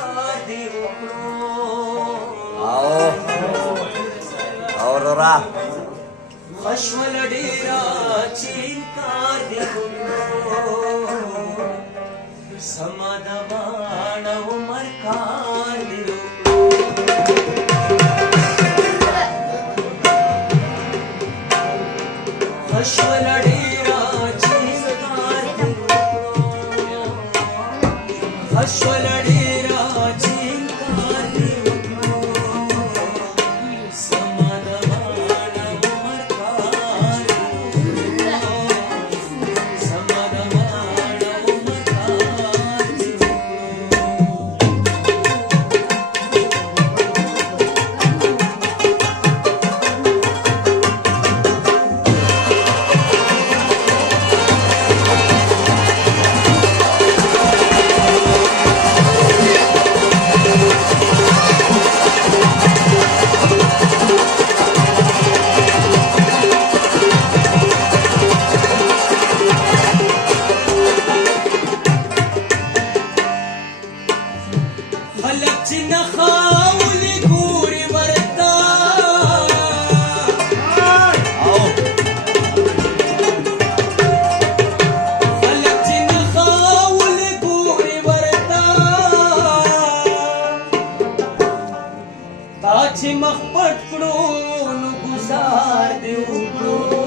کار دی وکړو او رورا خشمل ډیرا چې کار دی وکړو سما د واړه عمر کار دی وکړو خشمل ډیرا چې کار دی وکړو خشمل ډیرا چې کار دی وکړو سما د واړه عمر کار دی وکړو سما د واړه عمر کار دی خلک چې نه خاولې ګورې ورته خلک چې نه خاولې ګورې ورته تا چې مخ پټ کړو نو ګزار دې وکړو